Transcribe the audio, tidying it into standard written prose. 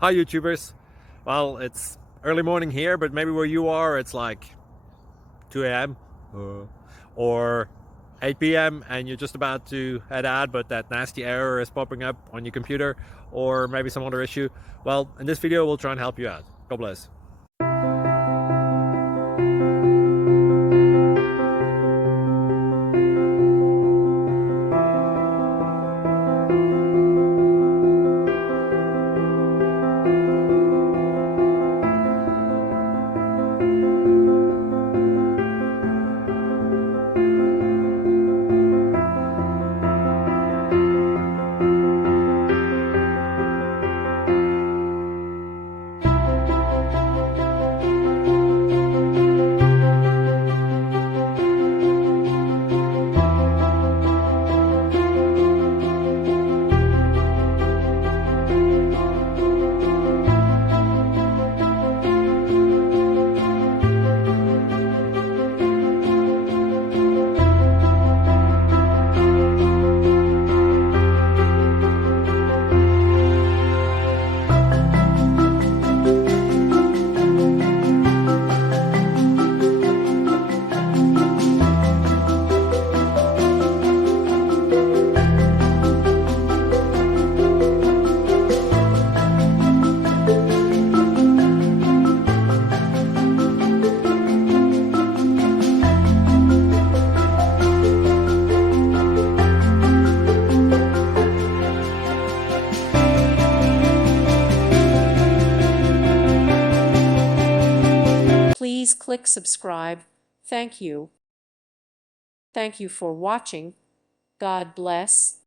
Hi YouTubers. Well, it's early morning here, but maybe where you are it's like 2 a.m. or 8 p.m. and you're just about to head out, but that nasty error is popping up on your computer, or maybe some other issue. Well, in this video we'll try and help you out. God bless. Please click subscribe. Thank you. Thank you for watching. God bless.